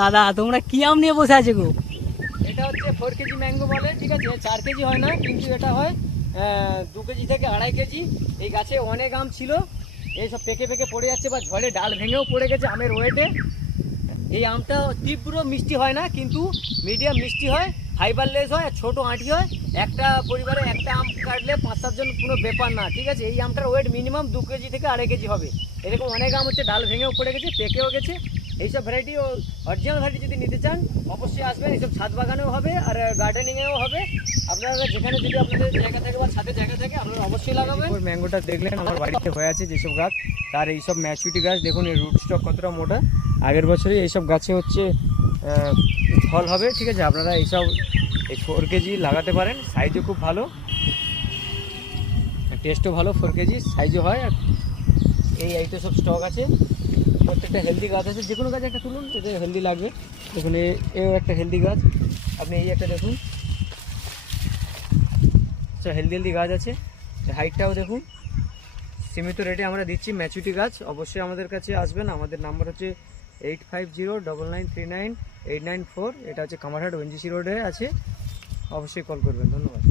দাদা তোমরা কি আম নিয়ে বসে আছো গো? এটা হচ্ছে 4 কেজি ম্যাঙ্গো বলে, ঠিক আছে। 4 কেজি হয় না, কিন্তু এটা হয় 2 কেজি থেকে 2.5 কেজি। এই গাছে অনেক আম ছিল, এই সব পেকে পেকে পড়ে যাচ্ছে বা ঝড়ে ডাল ভেঙেও পড়ে গেছে আমের ওয়েটে। এই আমটা তীব্র মিষ্টি হয় না, কিন্তু মিডিয়াম মিষ্টি হয়, ফাইবারলেস হয়, আর ছোটো আঁটি হয়। একটা পরিবারে একটা আম কাটলে 5-7 জন কোনো ব্যাপার না, ঠিক আছে। এই আমটার ওয়েট মিনিমাম 2 কেজি থেকে 2.5 কেজি হবে। এরকম অনেক আম হচ্ছে ডাল ভেঙেও পড়ে গেছে, পেকেও গেছে। এইসব ভ্যারাইটি ও অরিজিনাল ভ্যারাইটি যদি নিতে চান অবশ্যই আসবেন। এইসব ছাদ বাগানেও হবে আর গার্ডেনিংয়েও হবে। আপনারা যেখানে যদি আপনাদের জায়গা থাকে বা ছাদে জায়গা থাকে আপনারা অবশ্যই লাগাবেন। ম্যাঙ্গোটা দেখলেন আমার বাড়িতে হয়ে আছে যেসব গাছ, তার এইসব ম্যাচুরিটি গাছ দেখুন, এই রুট স্টক কতটা মোটা। আগের বছরই এইসব গাছে হচ্ছে ফল হবে, ঠিক আছে। আপনারা এইসব এই 4 কেজি লাগাতে পারেন, সাইজও খুব ভালো, টেস্টও ভালো, 4 কেজি সাইজও হয়। আর এই তো সব স্টক আছে, প্রত্যেকটা হেলদি গাছ আছে। যে কোনো গাছ একটা তুলুন, এতে হেলদি লাগবে। দেখুন এও একটা হেলদি গাছ, আপনি এই একটা দেখুন, হেলদি হেলদি গাছ আছে। হাইটটাও দেখুন, সীমিত রেটে আমরা দিচ্ছি ম্যাচুরিটি গাছ। অবশ্যই আমাদের কাছে আসবেন। আমাদের নাম্বার হচ্ছে 8509939894। এটা হচ্ছে কামারহাট ওএনজিসি রোডে আছে, অবশ্যই কল করবেন। ধন্যবাদ।